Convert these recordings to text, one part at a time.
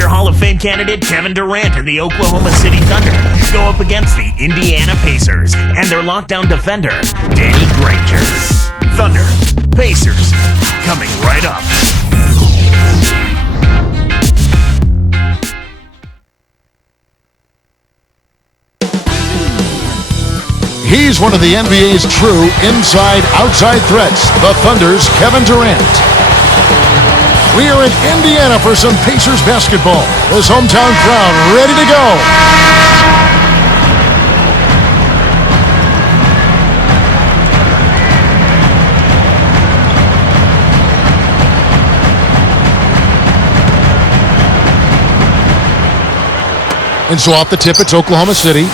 Future Hall of Fame candidate Kevin Durant and the Oklahoma City Thunder go up against the Indiana Pacers and their lockdown defender, Danny Granger. Thunder, Pacers, coming right up. He's one of the NBA's true inside-outside threats, the Thunder's Kevin Durant. We are in Indiana for some Pacers basketball. This hometown crowd ready to go. And so off the tip, it's Oklahoma City.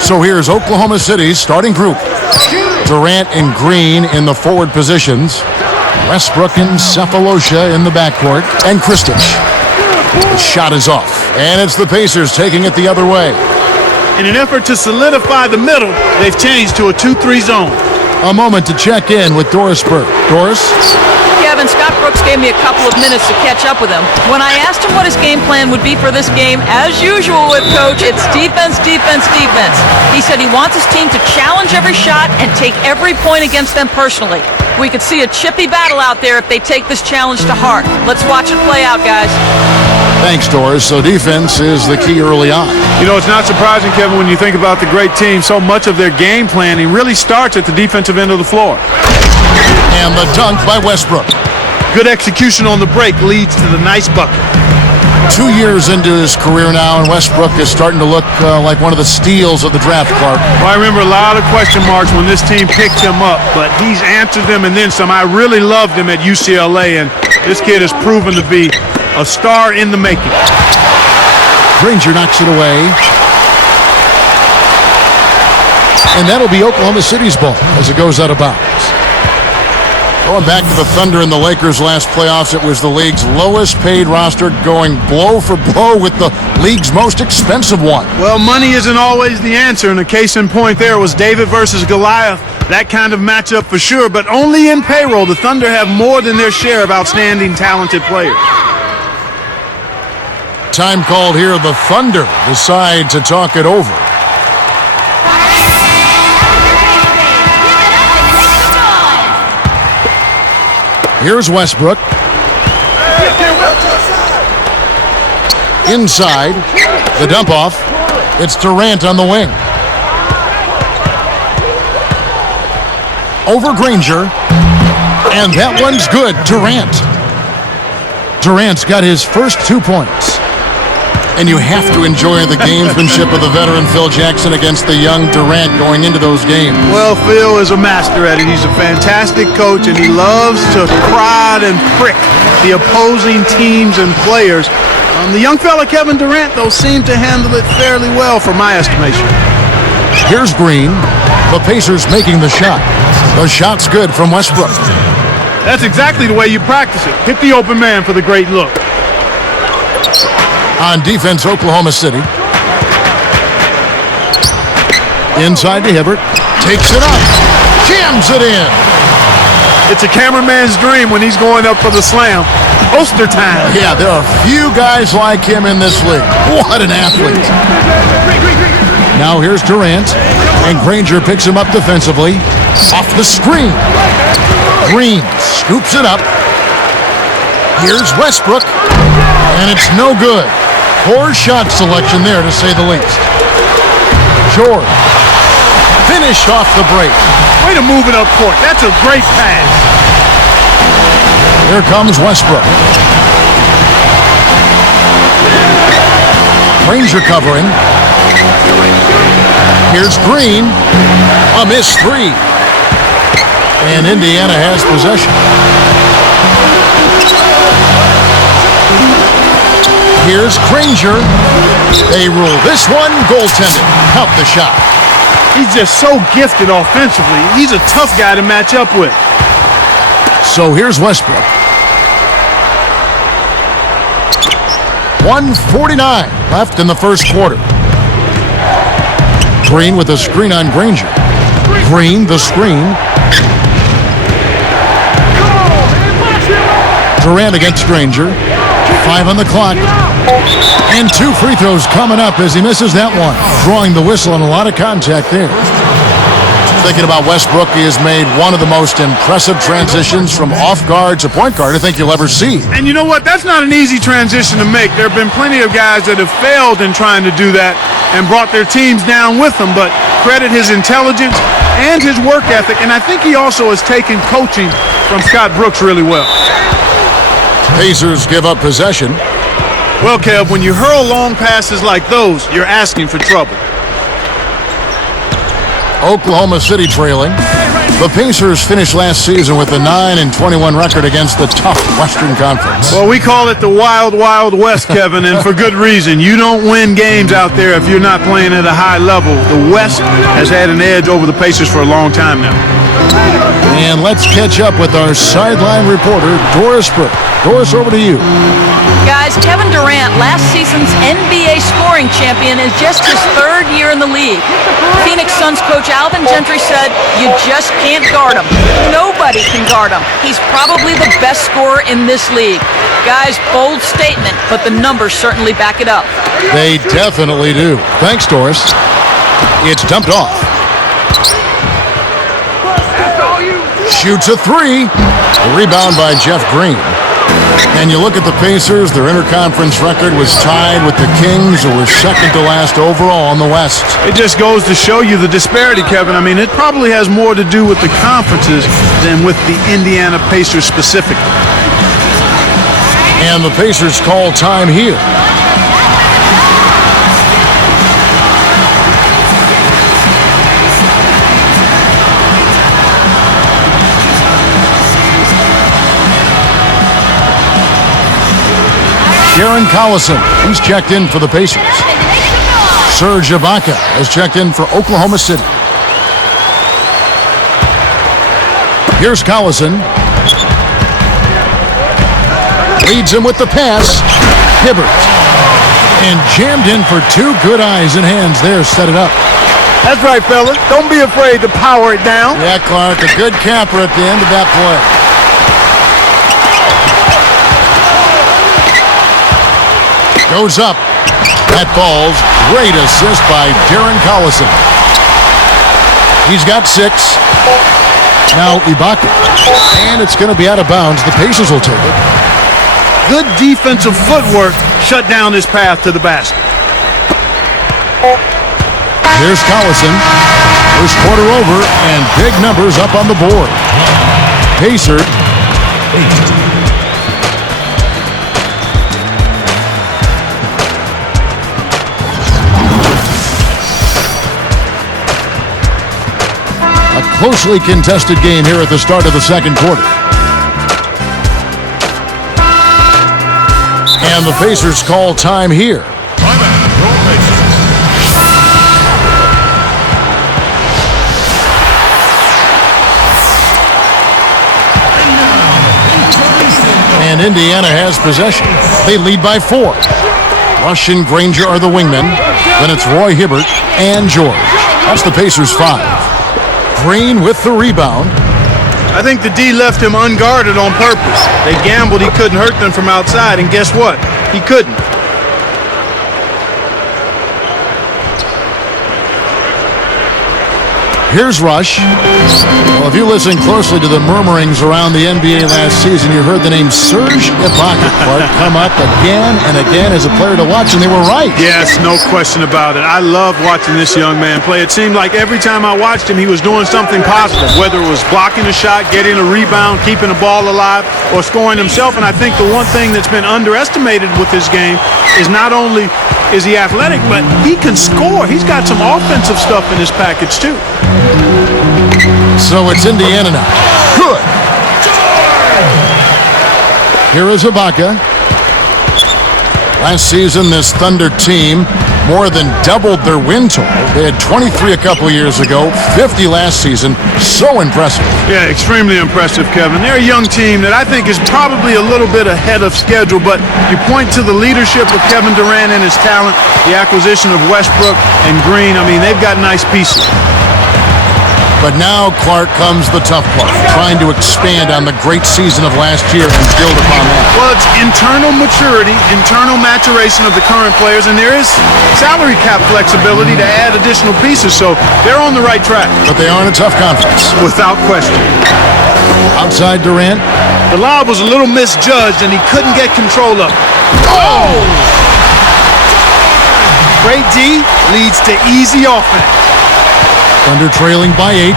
So here's Oklahoma City's starting group. Durant and Green in the forward positions. Westbrook and Cephalosha in the backcourt. And Kristich. The shot is off. And it's the Pacers taking it the other way. In an effort to solidify the middle, they've changed to a 2-3 zone. A moment to check in with Doris Burke. Doris? Kevin, Scott Brooks gave me a couple of minutes to catch up with him. When I asked him what his game plan would be for this game, as usual with Coach, it's defense, defense, defense. He said he wants his team to challenge every shot and take every point against them personally. We could see a chippy battle out there if they take this challenge to heart. Let's watch it play out, guys. Thanks, Doris. So defense is the key early on. You know, it's not surprising, Kevin, when you think about the great team. So much of their game planning really starts at the defensive end of the floor. And the dunk by Westbrook. Good execution on the break leads to the nice bucket. 2 years into his career now, and Westbrook is starting to look like one of the steals of the draft, Clark. Well, I remember a lot of question marks when this team picked him up, but he's answered them and then some. I really loved him at UCLA, and this kid has proven to be a star in the making. Granger knocks it away. And that'll be Oklahoma City's ball as it goes out of bounds. Going back to the Thunder and the Lakers last playoffs, it was the league's lowest paid roster going blow for blow with the league's most expensive one. Well, money isn't always the answer, and a case in point there was David versus Goliath. That kind of matchup for sure, but only in payroll. The Thunder have more than their share of outstanding, talented players. Time called here. The Thunder decide to talk it over. Here's Westbrook. Inside, the dump off. It's Durant on the wing. Over Granger. And that one's good. Durant's got his first 2 points. And you have to enjoy the gamesmanship of the veteran Phil Jackson against the young Durant going into those games. Well, Phil is a master at it. He's a fantastic coach, and he loves to prod and prick the opposing teams and players. The young fella, Kevin Durant, though, seemed to handle it fairly well for my estimation. Here's Green. The Pacers making the shot. The shot's good from Westbrook. That's exactly the way you practice it. Hit the open man for the great look. On defense, Oklahoma City. Inside to Hibbert. Takes it up. Jams it in. It's a cameraman's dream when he's going up for the slam. Poster time. Yeah, there are few guys like him in this league. What an athlete. Now here's Durant. And Granger picks him up defensively. Off the screen. Green scoops it up. Here's Westbrook. And it's no good. Poor shot selection there, to say the least. George. Finished off the break. Way to move it up court. That's a great pass. Here comes Westbrook. Granger covering. Here's Green. A missed three. And Indiana has possession. Here's Granger. They rule this one goaltending. Help the shot. He's just so gifted offensively. He's a tough guy to match up with. So here's Westbrook. 1:49 left in the first quarter. Green with a screen on Granger. Green, the screen. Durant against Granger. 5 on the clock. And 2 free throws coming up as he misses that one. Drawing the whistle and a lot of contact there. Thinking about Westbrook, he has made one of the most impressive transitions from off guard to point guard I think you'll ever see. And you know what? That's not an easy transition to make. There have been plenty of guys that have failed in trying to do that and brought their teams down with them, but credit his intelligence and his work ethic, and I think he also has taken coaching from Scott Brooks really well. Pacers give up possession. Well, Kev, when you hurl long passes like those, you're asking for trouble. Oklahoma City trailing. The Pacers finished last season with a 9-21 record against the tough Western Conference. Well, we call it the Wild, Wild West, Kevin, and for good reason. You don't win games out there if you're not playing at a high level. The West has had an edge over the Pacers for a long time now. And let's catch up with our sideline reporter, Doris Burke. Doris, over to you. Guys, Kevin Durant, last season's NBA scoring champion, is just his 3rd year in the league. Phoenix Suns coach Alvin Gentry said, you just can't guard him. Nobody can guard him. He's probably the best scorer in this league. Guys, bold statement, but the numbers certainly back it up. They definitely do. Thanks, Doris. It's dumped off. Shoots a 3. The rebound by Jeff Green. And you look at the Pacers, their interconference record was tied with the Kings, who were second to last overall in the West. It just goes to show you the disparity, Kevin. I mean, it probably has more to do with the conferences than with the Indiana Pacers specifically. And the Pacers call time here. Darren Collison, he's checked in for the Pacers. Serge Ibaka has checked in for Oklahoma City. Here's Collison. Leads him with the pass. Hibbert. And jammed in for 2 good eyes and hands there. Set it up. That's right, fellas. Don't be afraid to power it down. Yeah, Clark, a good camper at the end of that play. Goes up. That falls. Great assist by Darren Collison. He's got 6. Now Ibaka. And it's going to be out of bounds. The Pacers will take it. Good defensive footwork shut down his path to the basket. Here's Collison. First quarter over, and big numbers up on the board. Pacer. 8. Closely contested game here at the start of the second quarter. And the Pacers call time here. And Indiana has possession. They lead by 4. Rush and Granger are the wingmen. Then it's Roy Hibbert and George. That's the Pacers' 5. Green with the rebound. I think the D left him unguarded on purpose. They gambled he couldn't hurt them from outside, and guess what? He couldn't. Here's Rush. Well, if you listen closely to the murmurings around the NBA last season, you heard the name Serge Ibaka come up again and again as a player to watch, and they were right. Yes, no question about it. I love watching this young man play. It seemed like every time I watched him, he was doing something positive, whether it was blocking a shot, getting a rebound, keeping the ball alive, or scoring himself. And I think the one thing that's been underestimated with his game is not only is he athletic, but he can score. He's got some offensive stuff in his package, too. So it's Indiana now. Good. Here is Ibaka. Last season, this Thunder team more than doubled their win total. They had 23 a couple years ago, 50 last season. So impressive. Yeah, extremely impressive, Kevin. They're a young team that I think is probably a little bit ahead of schedule, but you point to the leadership of Kevin Durant and his talent, the acquisition of Westbrook and Green. I mean, they've got nice pieces. But now, Clark, comes the tough part, trying to expand on the great season of last year and build upon that. Well, it's internal maturity, internal maturation of the current players, and there is salary cap flexibility to add additional pieces, so they're on the right track. But they are in a tough conference. Without question. Outside Durant. The lob was a little misjudged, and he couldn't get control of it. Oh! Great D leads to easy offense. Thunder trailing by 8.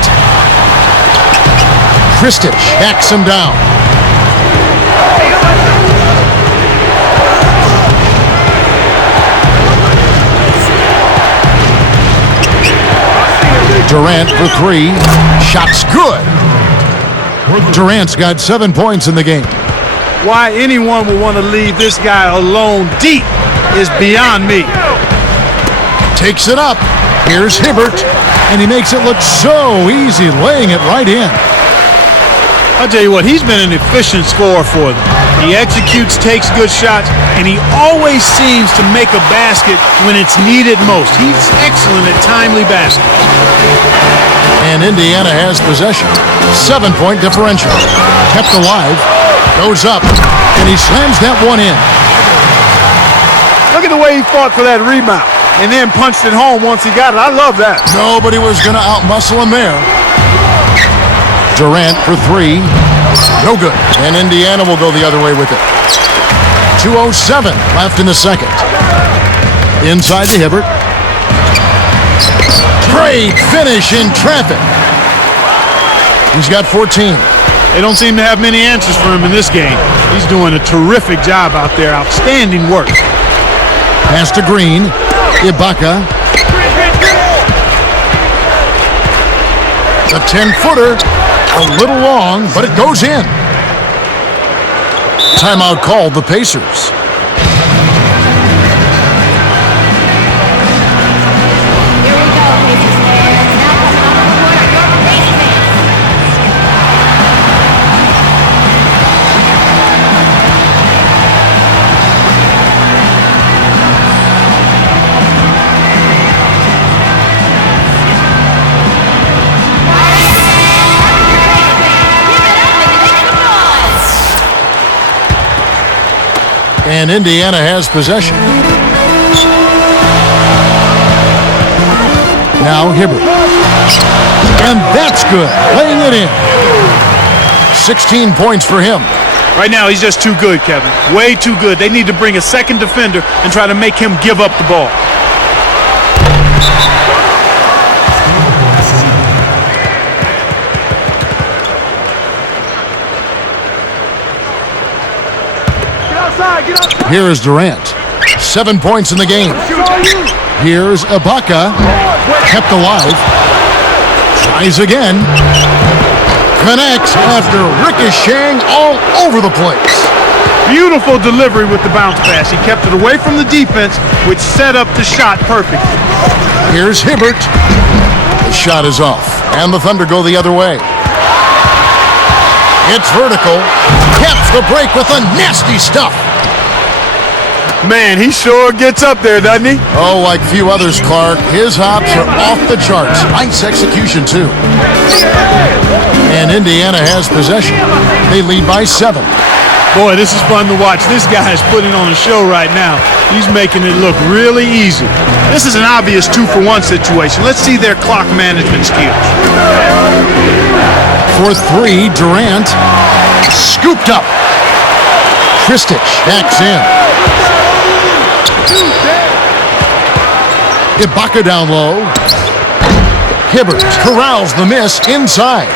Kristich hacks him down. Durant for 3. Shot's good. Durant's got 7 points in the game. Why anyone would want to leave this guy alone deep is beyond me. Takes it up. Here's Hibbert, and he makes it look so easy, laying it right in. I'll tell you what, he's been an efficient scorer for them. He executes, takes good shots, and he always seems to make a basket when it's needed most. He's excellent at timely baskets. And Indiana has possession. 7-point differential. Kept alive. Goes up, and he slams that one in. Look at the way he fought for that rebound, and then punched it home once he got it. I love that. Nobody was going to outmuscle him there. Durant for 3. No good. And Indiana will go the other way with it. 2:07 left in the second. Inside to Hibbert. Great finish in traffic. He's got 14. They don't seem to have many answers for him in this game. He's doing a terrific job out there. Outstanding work. Pass to Green. Ibaka. The 10-footer. A little long, but it goes in. Timeout called the Pacers. And Indiana has possession. Now Hibbert. And that's good. Laying it in. 16 points for him. Right now, he's just too good, Kevin. Way too good. They need to bring a second defender and try to make him give up the ball. Here is Durant. 7 points in the game. Here's Ibaka. Kept alive. Tries again. Connects after ricocheting all over the place. Beautiful delivery with the bounce pass. He kept it away from the defense, which set up the shot perfectly. Here's Hibbert. The shot is off, and the Thunder go the other way. It's vertical. Gets the break with the nasty stuff. Man, he sure gets up there, doesn't he? Oh, like few others, Clark. His hops are off the charts. Nice execution, too. And Indiana has possession. They lead by 7. Boy, this is fun to watch. This guy is putting on a show right now. He's making it look really easy. This is an obvious 2-for-1 situation. Let's see their clock management skills. For 3, Durant. Scooped up. Kristich backs in. Ibaka down low. Hibbert corrals the miss inside.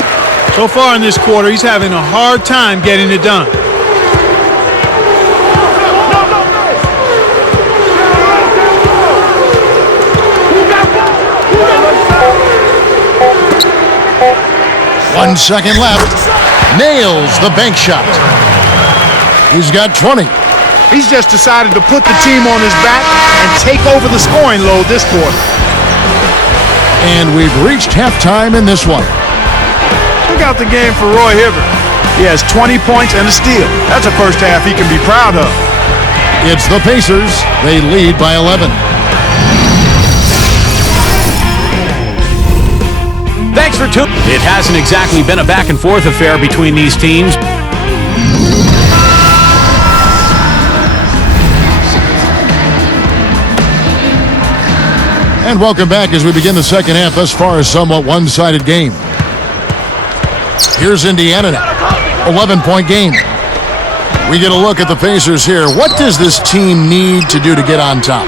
So far in this quarter, he's having a hard time getting it done. One second left. Nails the bank shot. He's got 20. He's just decided to put the team on his back and take over the scoring load this quarter. And we've reached halftime in this one. Look out the game for Roy Hibbert. He has 20 points and a steal. That's a first half he can be proud of. It's the Pacers. They lead by 11. Thanks for two. It hasn't exactly been a back-and-forth affair between these teams. And welcome back as we begin the second half. Thus far, a somewhat one-sided game. Here's Indiana now. 11-point game. We get a look at the Pacers here. What does this team need to do to get on top?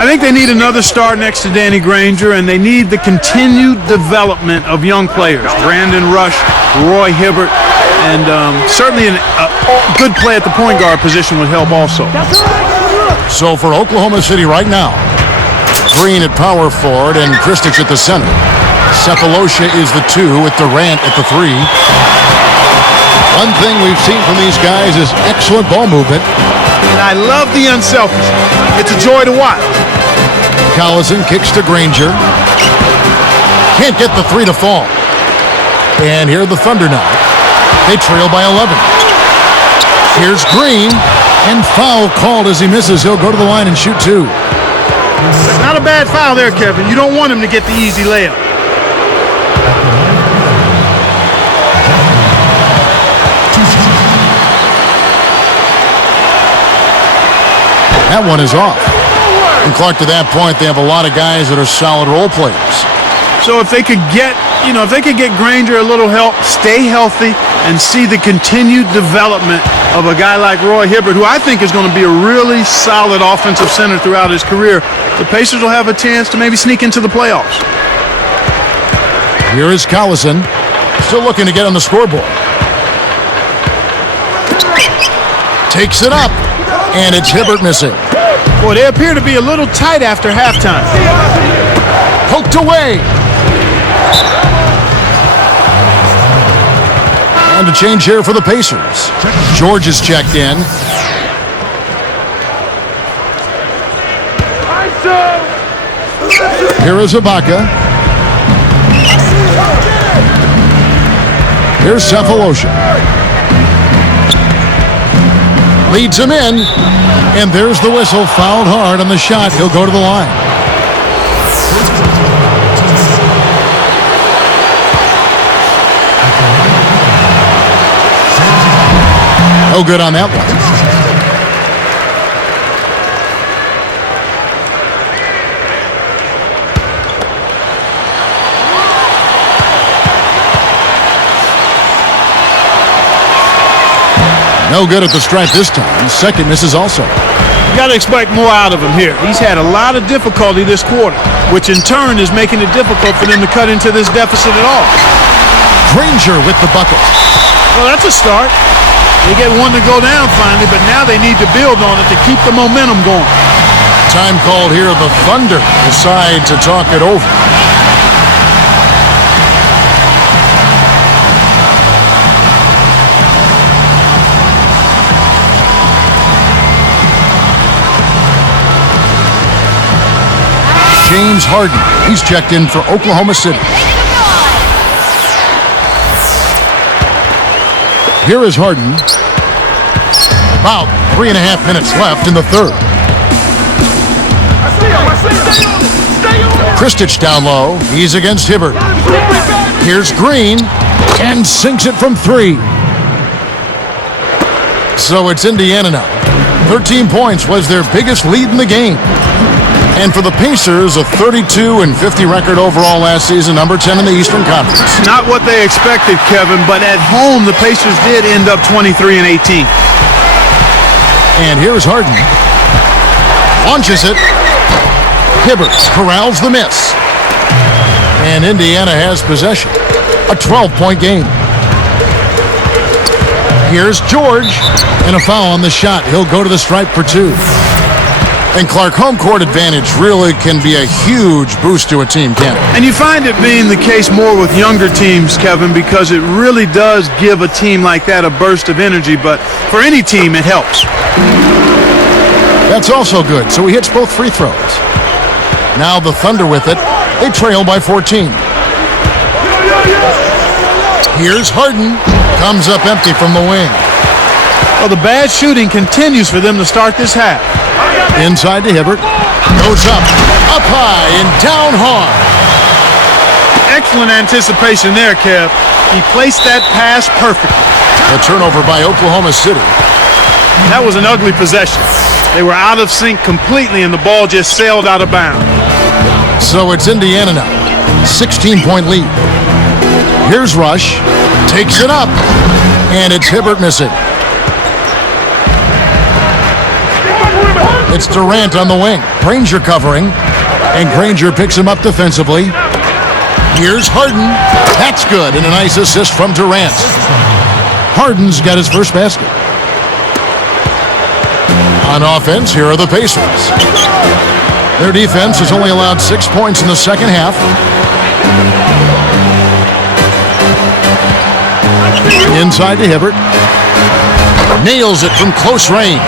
I think they need another star next to Danny Granger, and they need the continued development of young players. Brandon Rush, Roy Hibbert, and certainly a good play at the point guard position would help also. So for Oklahoma City right now, Green at power forward and Kristich at the center. Cephalosha is the 2 with Durant at the 3. One thing we've seen from these guys is excellent ball movement. And I love the unselfishness. It's a joy to watch. Collison kicks to Granger. Can't get the 3 to fall. And here are the Thunder now. They trail by 11. Here's Green. And foul called as he misses. He'll go to the line and shoot 2. Not a bad foul there, Kevin. You don't want him to get the easy layup. That one is off. And Clark, to that point, they have a lot of guys that are solid role players. So if they could get, if they could get Granger a little help, stay healthy, and see the continued development of a guy like Roy Hibbert, who I think is going to be a really solid offensive center throughout his career, the Pacers will have a chance to maybe sneak into the playoffs. Here is Collison, still looking to get on the scoreboard. Takes it up, and it's Hibbert missing. Boy, they appear to be a little tight after halftime. Poked away. And a change here for the Pacers. George is checked in. Here is Ibaka. Here's Cephalosha. Leads him in. And there's the whistle. Fouled hard on the shot. He'll go to the line. No good on that one. No good at the stripe this time. Second misses also. You got to expect more out of him here. He's had a lot of difficulty this quarter, which in turn is making it difficult for them to cut into this deficit at all. Granger with the bucket. Well, that's a start. They get one to go down finally, but now they need to build on it to keep the momentum going. Time called here. The Thunder decide to talk it over. James Harden. He's checked in for Oklahoma City. Here is Harden. About 3.5 minutes left in the third. Kristich down low. He's against Hibbert. Here's Green. And sinks it from 3. So it's Indiana now. 13 points was their biggest lead in the game. And for the Pacers, a 32-50 record overall last season, number 10 in the Eastern Conference. Not what they expected, Kevin, but at home, the Pacers did end up 23-18. And here's Harden. Launches it. Hibbert corrals the miss. And Indiana has possession. A 12-point game. Here's George. And a foul on the shot. He'll go to the stripe for 2. And Clark, home court advantage really can be a huge boost to a team, can't it? And you find it being the case more with younger teams, Kevin, because it really does give a team like that a burst of energy. But for any team, it helps. That's also good. So he hits both free throws. Now the Thunder with it. They trail by 14. Here's Harden. Comes up empty from the wing. Well, the bad shooting continues for them to start this half. Inside to Hibbert. Goes up high, and down hard. Excellent anticipation there, Kev. He placed that pass perfectly. A turnover by Oklahoma City. That was an ugly possession. They were out of sync completely, and the ball just sailed out of bounds. So it's Indiana now. 16-point lead. Here's Rush. Takes it up. And it's Hibbert missing. It's Durant on the wing. Granger covering. And Granger picks him up defensively. Here's Harden. That's good. And a nice assist from Durant. Harden's got his first basket. On offense, here are the Pacers. Their defense has only allowed 6 points in the second half. Inside to Hibbert. Nails it from close range.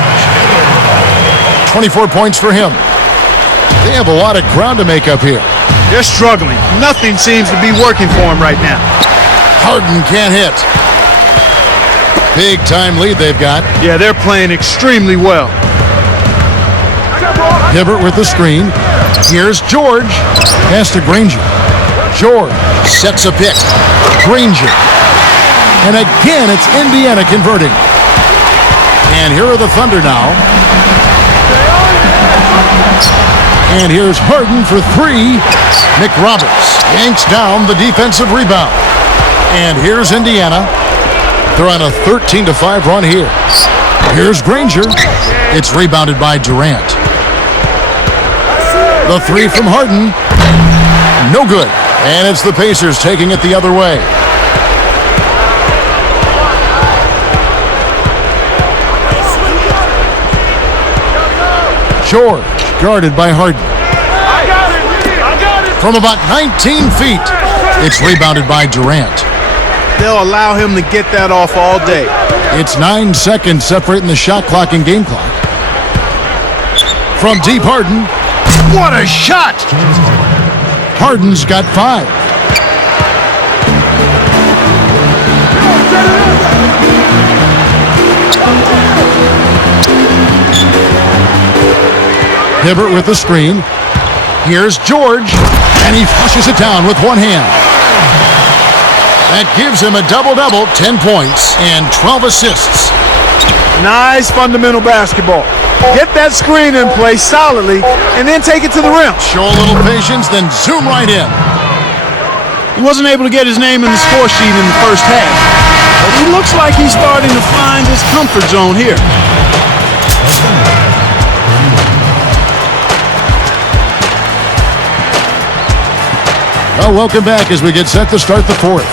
24 points for him. They have a lot of ground to make up here. They're struggling. Nothing seems to be working for them right now. Harden can't hit. Big time lead they've got. Yeah, they're playing extremely well. Hibbert with the screen. Here's George. Pass to Granger. George sets a pick. Granger. And again, it's Indiana converting. And here are the Thunder now. And here's Harden for three. McRoberts yanks down the defensive rebound. And here's Indiana. They're on a 13-5 run here. Here's Granger. It's rebounded by Durant. The three from Harden. No good. And it's the Pacers taking it the other way. George, guarded by Harden. From about 19 feet, it's rebounded by Durant. They'll allow him to get that off all day. It's 9 seconds separating the shot clock and game clock. From deep, Harden. What a shot! Harden's got 5. Hibbert with the screen. Here's George, and he flushes it down with one hand. That gives him a double-double, 10 points and 12 assists. Nice fundamental basketball. Get that screen in place solidly, and then take it to the rim. Show a little patience, then zoom right in. He wasn't able to get his name in the score sheet in the first half, but he looks like he's starting to find his comfort zone here. Well, welcome back as we get set to start the fourth.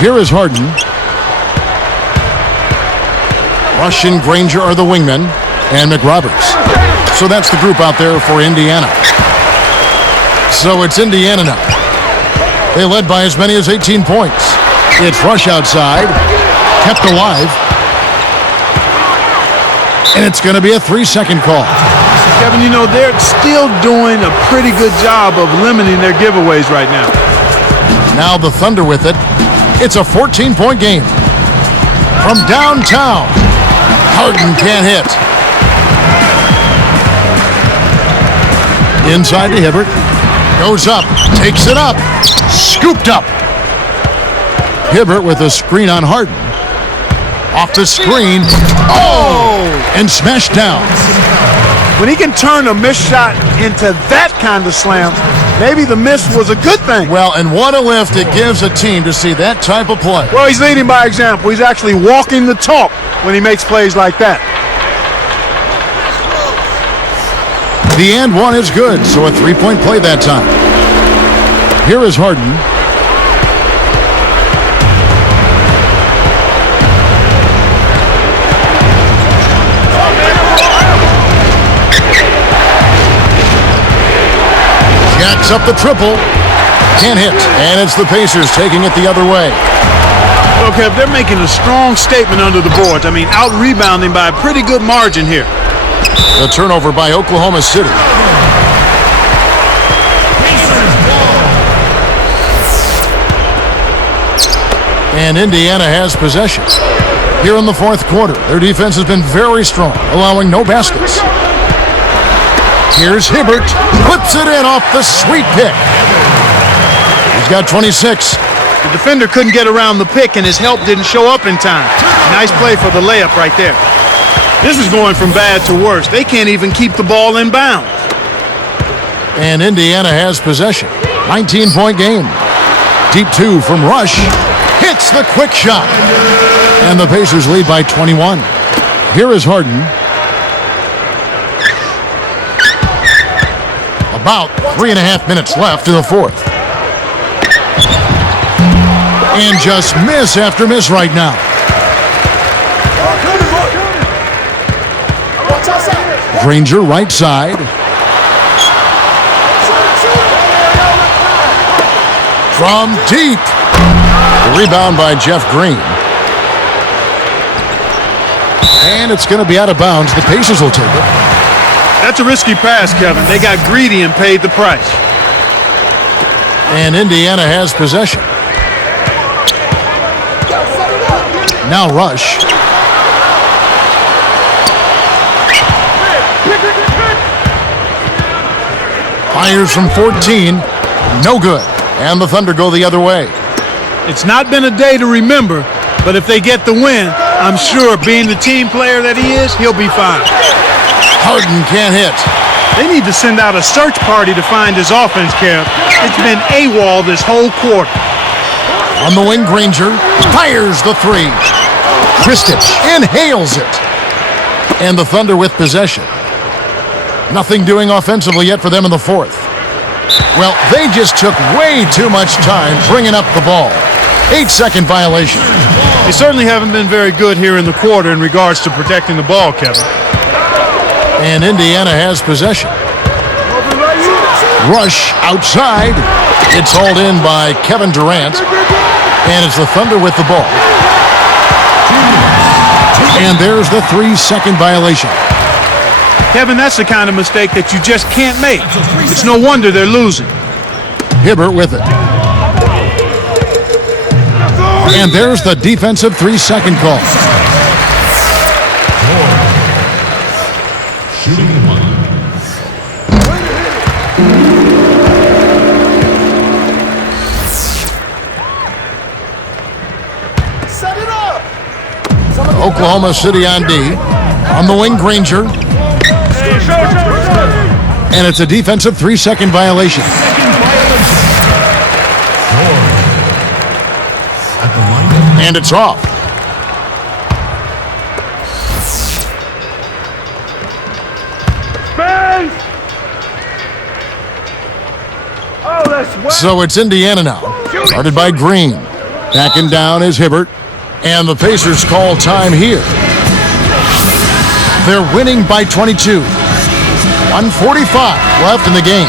Here is Harden. Rush and Granger are the wingmen, and McRoberts. So that's the group out there for Indiana. So it's Indiana now. They led by as many as 18 points. It's Rush outside, kept alive, and it's going to be a 3-second call. Kevin, you know, they're still doing a pretty good job of limiting their giveaways right now. Now the Thunder with it. It's a 14-point game. From downtown, Harden can't hit. Inside to Hibbert. Goes up, takes it up, scooped up. Hibbert with a screen on Harden. Off the screen. Oh! And smashed down. When he can turn a missed shot into that kind of slam, maybe the miss was a good thing. Well, and what a lift it gives a team to see that type of play. Well, he's leading by example. He's actually walking the talk when he makes plays like that. The and one is good, so a 3-point play that time. Here is Harden. Jacks up the triple. Can't hit. And it's the Pacers taking it the other way. Okay, they're making a strong statement under the boards. I mean, out-rebounding by a pretty good margin here. The turnover by Oklahoma City. And Indiana has possession. Here in the fourth quarter, their defense has been very strong, allowing no baskets. Here's Hibbert, flips it in off the sweet pick. He's got 26. The defender couldn't get around the pick, and his help didn't show up in time. Nice play for the layup right there. This is going from bad to worse. They can't even keep the ball in bounds. And Indiana has possession. 19-point game. Deep two from Rush. Hits the quick shot. And the Pacers lead by 21. Here is Harden. About 3.5 minutes left in the fourth. And just miss after miss right now. Granger right side. From deep. The rebound by Jeff Green. And it's going to be out of bounds. The Pacers will take it. That's a risky pass, Kevin. They got greedy and paid the price. And Indiana has possession. Now Rush. Fires from 14. No good. And the Thunder go the other way. It's not been a day to remember, but if they get the win, I'm sure being the team player that he is, he'll be fine. Harden can't hit. They need to send out a search party to find his offense, Kev. It's been AWOL this whole quarter. On the wing, Granger fires the three. Kristich inhales it. And the Thunder with possession. Nothing doing offensively yet for them in the fourth. Well, they just took way too much time bringing up the ball. 8-second violation. They certainly haven't been very good here in the quarter in regards to protecting the ball, Kevin. And Indiana has possession. Rush outside. It's hauled in by Kevin Durant. And it's the Thunder with the ball. And there's the 3-second violation. Kevin, that's the kind of mistake that you just can't make. It's no wonder they're losing. Hibbert with it. And there's the defensive 3-second call. Set it up. Oklahoma City on D. On the wing, Granger. And it's a defensive 3-second violation. And it's off. So it's Indiana now. Started by Green. Backing down is Hibbert. And the Pacers call time here. They're winning by 22. 1:45 left in the game.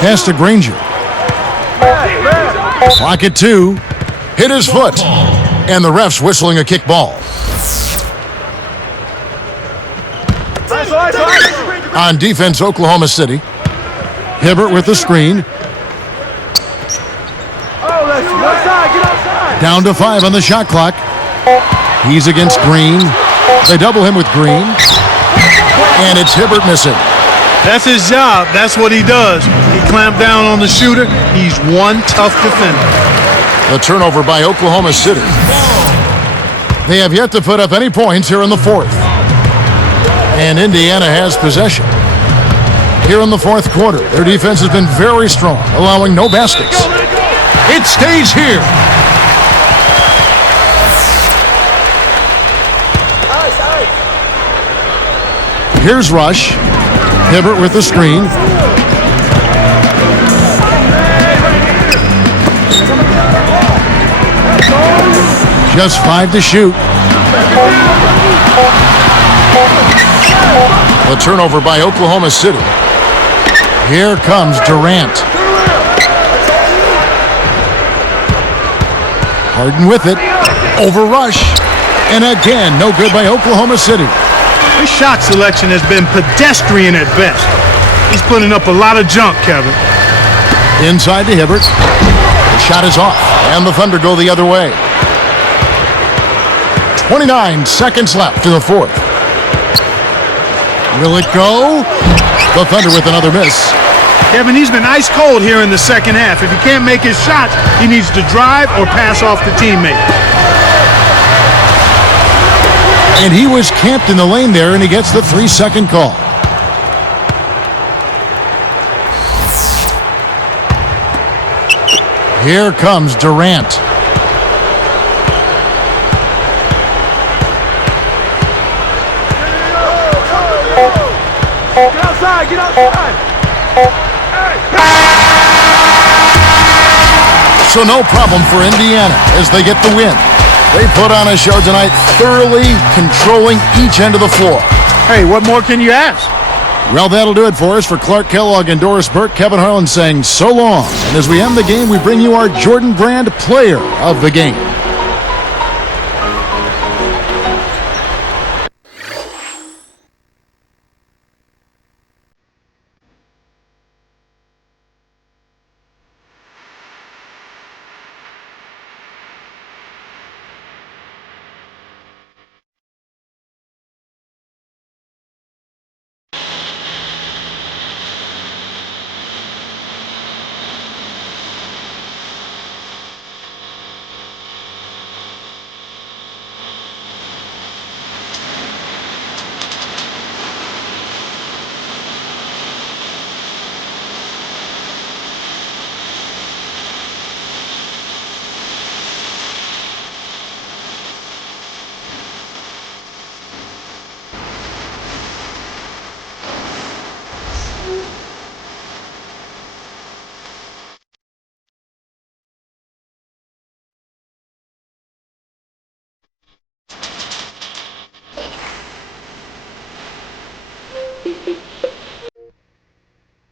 Pass to Granger. Clock at 2. Hit his foot. And the ref's whistling a kick ball. On defense, Oklahoma City. Hibbert with the screen. Down to 5 on the shot clock. He's against Green. They double him with Green. And it's Hibbert missing. That's his job. That's what he does. He clamped down on the shooter. He's one tough defender. The turnover by Oklahoma City. They have yet to put up any points here in the fourth. And Indiana has possession. Here in the fourth quarter, their defense has been very strong, allowing no baskets. It stays here. Here's Rush. Hibbert with the screen. Just 5 to shoot. The turnover by Oklahoma City. Here comes Durant. Harden with it. Over Rush. And again, no good by Oklahoma City. His shot selection has been pedestrian at best. He's putting up a lot of junk, Kevin. Inside to Hibbert. The shot is off, and the Thunder go the other way. 29 seconds left in the fourth. Will it go? The Thunder with another miss. Kevin, he's been ice cold here in the second half. If he can't make his shots, he needs to drive or pass off the teammate. And he was camped in the lane there, and he gets the 3-second call. Here comes Durant. Get outside, get outside. So no problem for Indiana as they get the win. They put on a show tonight, thoroughly controlling each end of the floor. Hey, what more can you ask? Well, that'll do it for us. For Clark Kellogg and Doris Burke, Kevin Harlan saying so long. And as we end the game, we bring you our Jordan Brand Player of the Game.